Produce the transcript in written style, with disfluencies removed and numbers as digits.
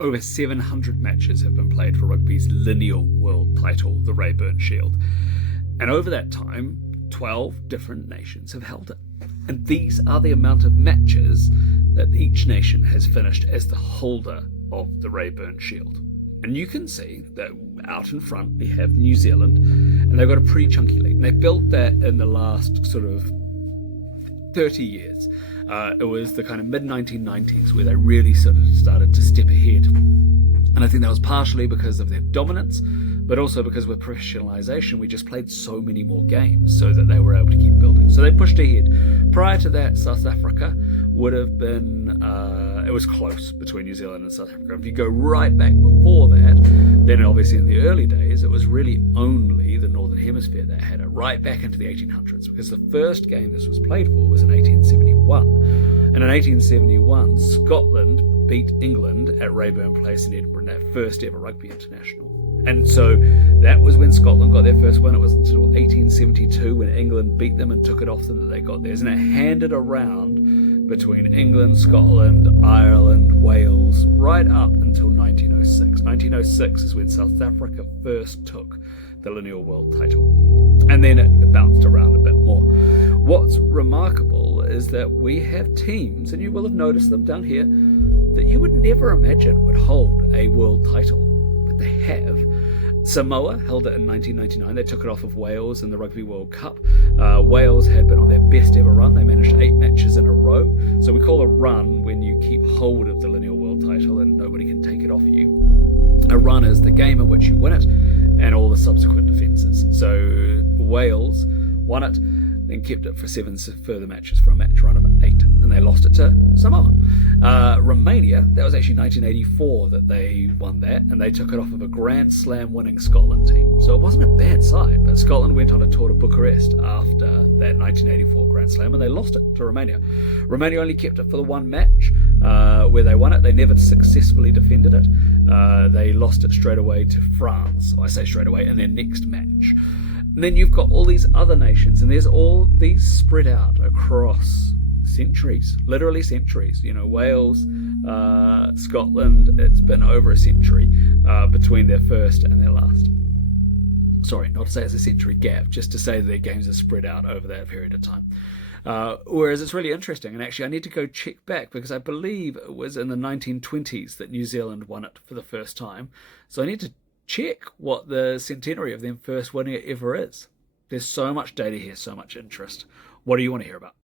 Over 700 matches have been played for rugby's lineal world title, the Raeburn Shield. And over that time, 12 different nations have held it. And these are the amount of matches that each nation has finished as the holder of the Raeburn Shield. And you can see that out in front we have New Zealand, and they've got a pretty chunky lead. And they built that in the last sort of 30 years. It was the kind of mid-1990s where they really sort of started to step ahead. And I think that was partially because of their dominance, but also because with professionalisation, we just played so many more games so that they were able to keep building. So they pushed ahead. Prior to that, South Africa would have been, it was close between New Zealand and South Africa. If you go right back before that, then obviously in the early days, it was really only the Northern Hemisphere that had it, right back into the 1800s, because the first game this was played for was in 1871. And in 1871, Scotland beat England at Raeburn Place in Edinburgh in that first ever rugby international. And so that was when Scotland got their first win. It was until 1872 when England beat them and took it off them that they got theirs. And it handed around between England, Scotland, Ireland, Wales, right up until 1906. 1906 is when South Africa first took the lineal world title. And then it bounced around a bit more. What's remarkable is that we have teams, and you will have noticed them down here, that you would never imagine would hold a world title. They have. Samoa held it in 1999. They took it off of Wales in the Rugby World Cup. Wales had been on their best ever run. They managed 8 matches in a row. So we call a run when you keep hold of the lineal world title and nobody can take it off you. A run is the game in which you win it and all the subsequent defences. So Wales won it, then kept it for 7 further matches for a match run of 8, and they lost it to Samoa. Romania, that was actually 1984 that they won that, and they took it off of a Grand Slam winning Scotland team. So it wasn't a bad side, but Scotland went on a tour to Bucharest after that 1984 Grand Slam, and they lost it to Romania. Romania only kept it for the one match where they won it. They never successfully defended it. They lost it straight away to France. I say straight away, in their next match. And then you've got all these other nations, and there's all these spread out across centuries, literally centuries. You know, Wales, Scotland, it's been over a century between their first and their last. Sorry, not to say it's a century gap, just to say that their games are spread out over that period of time. Whereas it's really interesting, and actually I need to go check back because I believe it was in the 1920s that New Zealand won it for the first time. So I need to check what the centenary of them first winning it ever is. There's so much data here, so much interest. What do you want to hear about?